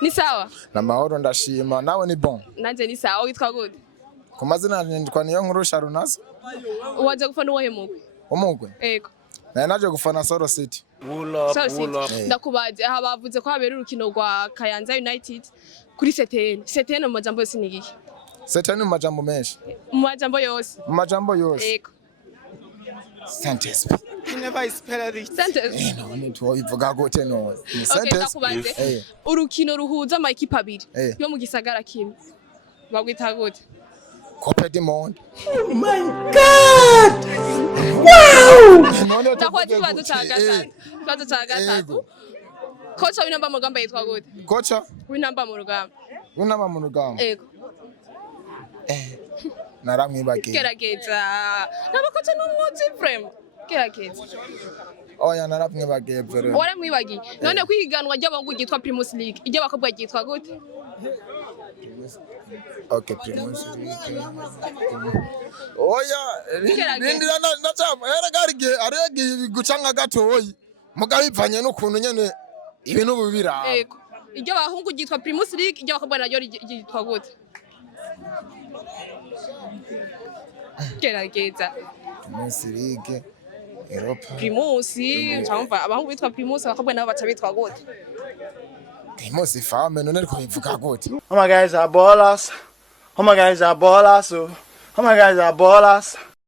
Ni sawa? Na mahoro ndashima nawe ni bon. Nanje ni sawa witwa gute? Ku mazina nitwa niyo nkuru Sharunas. Waje gufana uwahe mugwi? Umugwi? Yego. Naje gufana Soro City. Pull up. Ndakubaje aha bavuze ko habera urukino rwa Kayanza United kuri CTN. CTN mu majambo yose ni iki? CTN mu majambo menshi. Mu majambo yose. Mu majambo yose. Yego. Sentence. You never spell it. Sentence. No, nitwobivuga gute no. Okay, Sentence. ndakubaje. Urukino ruhuza ama equipe abiri yo mu gisagara kimwe. Bagwita gute? Coupe du Monde. Oh my God! Wow! Ndakwati kibazo cha gatatu. Kibazo cha gatatu. Kocha w'inamba mu rugamba yitwa gute? Kocha w'inamba mu rugamba. W'inamba mu rugamba. Yego. Naramwibagiye. Gerageza. Nabakocha n'umwuzi frame. Gerageza. Oya naramwibagiye vero. Waramwibagiye. None kwiganwa ry'abangu ryitwa Primus League. Iryo bakobwa ryitwa gute? Okay, Primus League. Oya, ndindira ndacama arege gucanga gatoyi. Mugabivanye n'ukuntu nyene ibintu bibira. Yego. Iryo bahungu ryitwa Primus League, iryo bakobwa naryo ryitwa gute? Gerageza. Primus League. Europa. Primus, cyangwa abahungu bitwa Primus abakobwa nabo baca bitwa gute? Primus fame none ariko bivuga gute? Oh my guys are ballers. Oh my guys are ballers. Oh my guys are ballers.